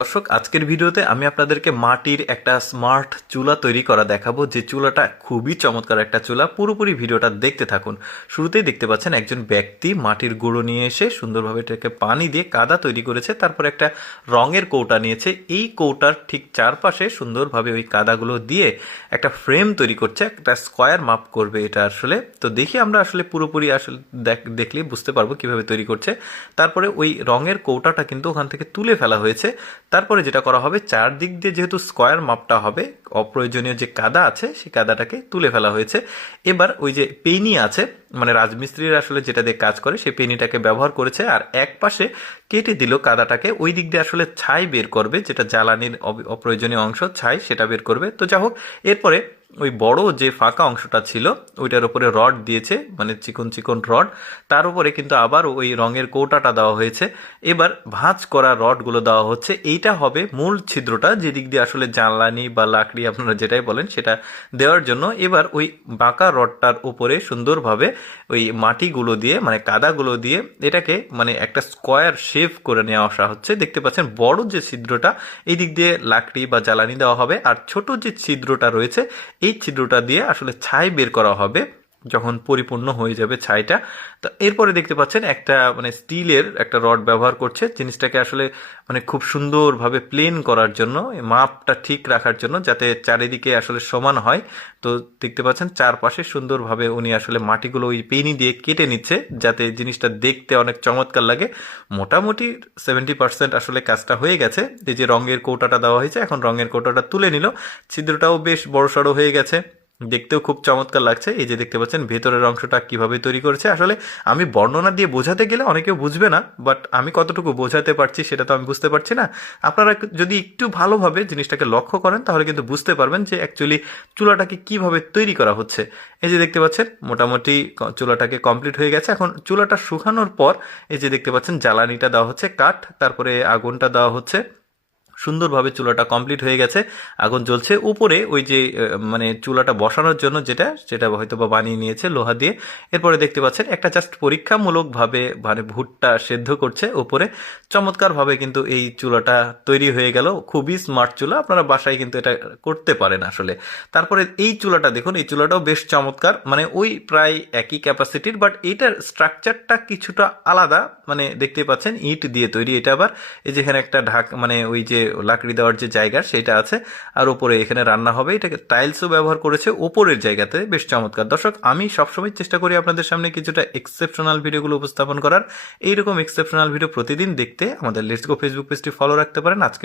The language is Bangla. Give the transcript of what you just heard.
দর্শক, আজকের ভিডিওতে আমি আপনাদেরকে মাটির একটা স্মার্ট চুলা তৈরি করা দেখাবো। যে চুলাটা খুবই চমৎকার একটা চুলা। পুরোপুরি ভিডিওটা দেখতে থাকুন। শুরুতেই দেখতে পাচ্ছেন একজন ব্যক্তি মাটির গুঁড়ো নিয়ে এসে সুন্দরভাবে এটাকে পানি দিয়ে কাদা তৈরি করেছে। তারপর একটা রঙের কৌটা নিয়েছে। এই কৌটার ঠিক চারপাশে সুন্দরভাবে ওই কাদাগুলো দিয়ে একটা ফ্রেম তৈরি করছে, একটা স্কোয়ার মাপ করবে এটা আসলে। তো দেখি আমরা আসলে পুরোপুরি আসলে দেখলে বুঝতে পারবো কিভাবে তৈরি করছে। তারপরে ওই রঙের কৌটাটা কিন্তু ওখান থেকে তুলে ফেলা হয়েছে। তারপরে যেটা করা হবে, চারদিক দিয়ে যেহেতু স্কোয়ার মাপটা হবে, অপ্রয়োজনীয় যে কাদা আছে সেই কাদাটাকে তুলে ফেলা হয়েছে। এবার ওই যে পেনি আছে, মানে রাজমিস্ত্রিরা আসলে যেটা দিয়ে কাজ করে সেই পেনিটাকে ব্যবহার করেছে, আর এক পাশে কেটে দিল কাদাটাকে। ওই দিক দিয়ে আসলে ছাই বের করবে, যেটা জ্বালানির অপ্রয়োজনীয় অংশ ছাই, সেটা বের করবে। তো যাই হোক, এরপরে ওই বড় যে ফাঁকা অংশটা ছিল ওইটার উপরে রড দিয়েছে, মানে চিকন চিকন রড। তার উপরে কিন্তু আবার ওই রঙের কৌটাটা দেওয়া হয়েছে। এবার ভাঁজ করা রডগুলো দেওয়া হচ্ছে। এইটা হবে মূল ছিদ্রটা, যেদিক দিয়ে আসলে জ্বালানি বা লাকড়ি আপনারা যেটাই বলেন সেটা দেওয়ার জন্য। এবার ওই বাঁকা রডটার উপরে সুন্দরভাবে ওই মাটিগুলো দিয়ে, মানে কাদাগুলো দিয়ে এটাকে মানে একটা স্কোয়ার শেপ করে নিয়ে আসা হচ্ছে। দেখতে পাচ্ছেন বড় যে ছিদ্রটা, এই দিক দিয়ে লাকড়ি বা জ্বালানি দেওয়া হবে, আর ছোট যে ছিদ্রটা রয়েছে এই ছিদ্রটা দিয়ে আসলে ছাই বের করা হবে যখন পরিপূর্ণ হয়ে যাবে ছাইটা। তো এরপরে দেখতে পাচ্ছেন একটা মানে স্টিলের একটা রড ব্যবহার করছে জিনিসটাকে আসলে মানে খুব সুন্দরভাবে প্লেন করার জন্য, মাপটা ঠিক রাখার জন্য, যাতে চারিদিকে আসলে সমান হয়। তো দেখতে পাচ্ছেন চারপাশে সুন্দরভাবে উনি আসলে মাটিগুলো ওই পেনি দিয়ে কেটে নিচ্ছে, যাতে জিনিসটা দেখতে অনেক চমৎকার লাগে। মোটামুটি 70% আসলে কাজটা হয়ে গেছে। এই যে রঙের কৌটাটা দেওয়া হয়েছে, এখন রঙের কৌটাটা তুলে নিল। ছিদ্রটাও বেশ বড়সড় হয়ে গেছে, দেখতেও খুব চমৎকার লাগছে। এই যে দেখতে পাচ্ছেন ভেতরের অংশটা কিভাবে তৈরি করেছে। আসলে আমি বর্ণনা দিয়ে বোঝাতে গেলে অনেকেও বুঝবে না, বাট আমি কতটুকু বোঝাতে পারছি সেটা তো আমি বুঝতে পারছি না। আপনারা যদি একটু ভালোভাবে জিনিসটাকে লক্ষ্য করেন তাহলে কিন্তু বুঝতে পারবেন যে অ্যাকচুয়ালি চুলাটাকে কিভাবে তৈরি করা হচ্ছে। এই যে দেখতে পাচ্ছেন মোটামুটি চুলাটাকে কমপ্লিট হয়ে গেছে। এখন চুলাটা শুকানোর পর এই যে দেখতে পাচ্ছেন জ্বালানিটা দেওয়া হচ্ছে কাঠ, তারপরে আগুনটা দেওয়া হচ্ছে। সুন্দরভাবে চুলাটা কমপ্লিট হয়ে গেছে, আগুন জ্বলছে। উপরে ওই যে মানে চুলাটা বসানোর জন্য যেটা হয়তো বা বানিয়ে নিয়েছে লোহা দিয়ে। এরপরে দেখতে পাচ্ছেন একটা জাস্ট পরীক্ষামূলকভাবে মানে ভুট্টা সেদ্ধ করছে উপরে। চমৎকারভাবে কিন্তু এই চুলাটা তৈরি হয়ে গেল। খুবই স্মার্ট চুলা, আপনারা বাসায় কিন্তু এটা করতে পারেন আসলে। তারপরে এই চুলাটা দেখুন, এই চুলাটাও বেশ চমৎকার, মানে ওই প্রায় একই ক্যাপাসিটির, বাট এইটার স্ট্রাকচারটা কিছুটা আলাদা। মানে দেখতে পাচ্ছেন ইট দিয়ে তৈরি এটা। আবার এই যেখানে একটা মানে ওই যে লাকড়ি দেওয়ার যে জায়গা সেটা আছে, আর উপরে এখানে রান্না হবে। এটাকে টাইলসও ব্যবহার করেছে উপরের জায়গাতে, বেশ চমৎকার। দর্শক, আমি সবসময় চেষ্টা করি আপনাদের সামনে কিছুটা এক্সেপশনাল ভিডিওগুলো উপস্থাপন করার। এইরকম এক্সেপশনাল ভিডিও প্রতিদিন দেখতে আমাদের লেটস গো ফেসবুক পেজটি ফলো রাখতে পারেন। আজকে